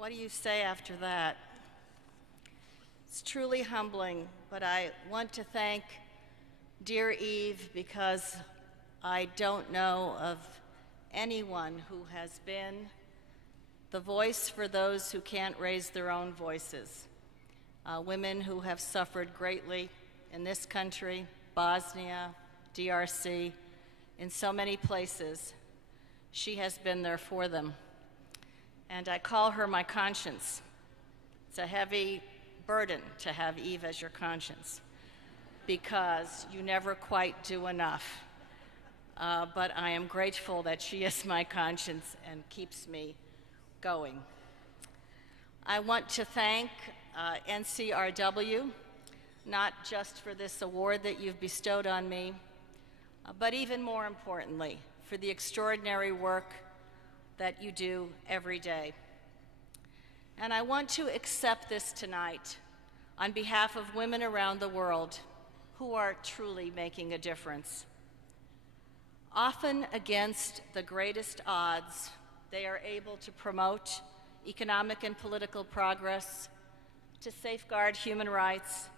What do you say after that? It's truly humbling, but I want to thank dear Eve because I don't know of anyone who has been the voice for those who can't raise their own voices. Women who have suffered greatly in this country, Bosnia, DRC, in so many places. She has been there for them. And I call her my conscience. It's a heavy burden to have Eve as your conscience because you never quite do enough. But I am grateful that she is my conscience and keeps me going. I want to thank NCRW, not just for this award that you've bestowed on me, but even more importantly, for the extraordinary work that you do every day. And I want to accept this tonight on behalf of women around the world who are truly making a difference. Often against the greatest odds, they are able to promote economic and political progress, to safeguard human rights,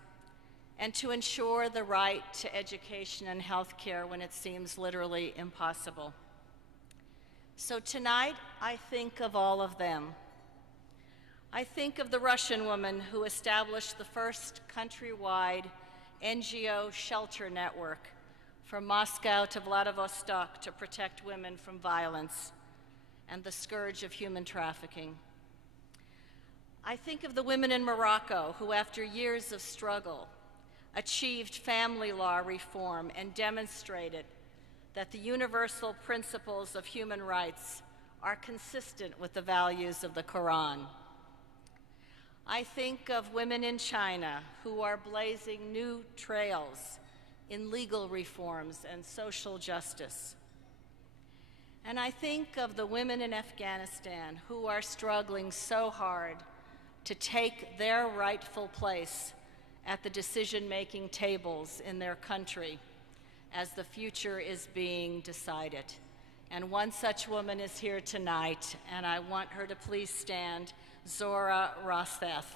and to ensure the right to education and health care when it seems literally impossible. So tonight, I think of all of them. I think of the Russian woman who established the first countrywide NGO shelter network from Moscow to Vladivostok to protect women from violence and the scourge of human trafficking. I think of the women in Morocco who, after years of struggle, achieved family law reform and demonstrated that the universal principles of human rights are consistent with the values of the Quran. I think of women in China who are blazing new trails in legal reforms and social justice. And I think of the women in Afghanistan who are struggling so hard to take their rightful place at the decision-making tables in their country as the future is being decided. And one such woman is here tonight, and I want her to please stand, Zora Rosseth.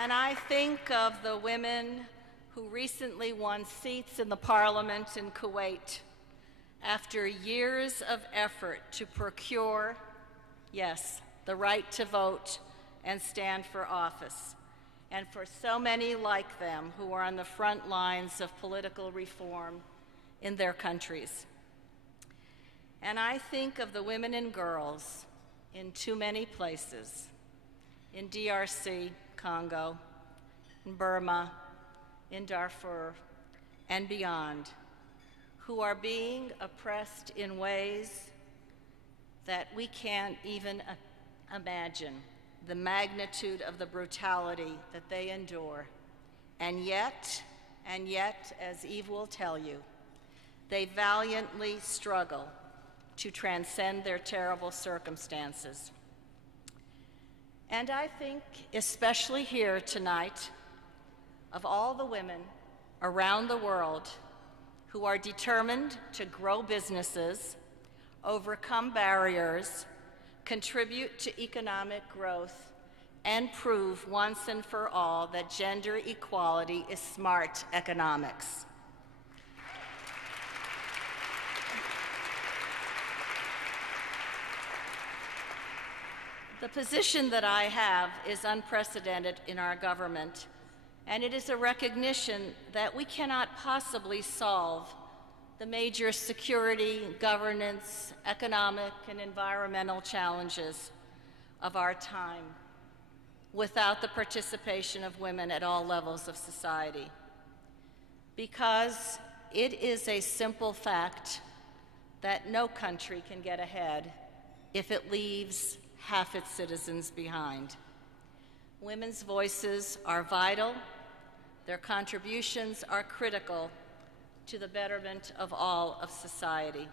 And I think of the women who recently won seats in the parliament in Kuwait after years of effort to procure, yes, the right to vote and stand for office, and for so many like them who are on the front lines of political reform in their countries. And I think of the women and girls in too many places, in DRC, Congo, in Burma, in Darfur, and beyond, who are being oppressed in ways that we can't even imagine the magnitude of the brutality that they endure. And yet, as Eve will tell you, they valiantly struggle to transcend their terrible circumstances. And I think, especially here tonight, of all the women around the world who are determined to grow businesses, overcome barriers, contribute to economic growth, and prove once and for all that gender equality is smart economics. The position that I have is unprecedented in our government, and it is a recognition that we cannot possibly solve the major security, governance, economic, and environmental challenges of our time without the participation of women at all levels of society. Because it is a simple fact that no country can get ahead if it leaves half its citizens behind. Women's voices are vital. Their contributions are critical to the betterment of all of society.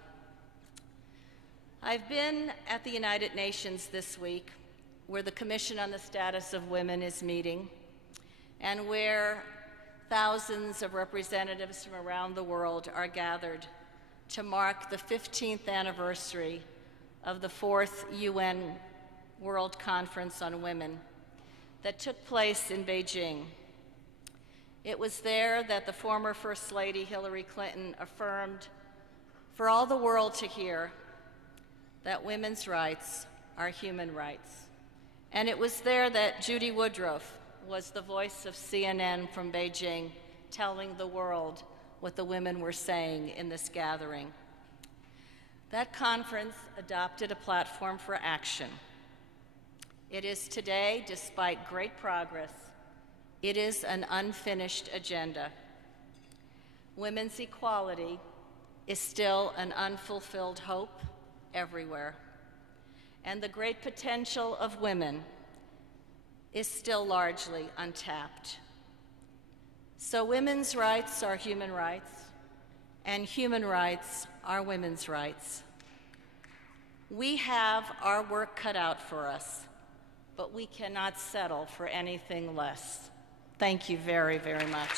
I've been at the United Nations this week, where the Commission on the Status of Women is meeting, and where thousands of representatives from around the world are gathered to mark the 15th anniversary of the 4th UN World Conference on Women that took place in Beijing. It was there that the former First Lady Hillary Clinton affirmed for all the world to hear that women's rights are human rights. And it was there that Judy Woodruff was the voice of CNN from Beijing, telling the world what the women were saying in this gathering. That conference adopted a platform for action. It is today, despite great progress, it is an unfinished agenda. Women's equality is still an unfulfilled hope everywhere. And the great potential of women is still largely untapped. So women's rights are human rights, and human rights are women's rights. We have our work cut out for us, but we cannot settle for anything less. Thank you very, very much.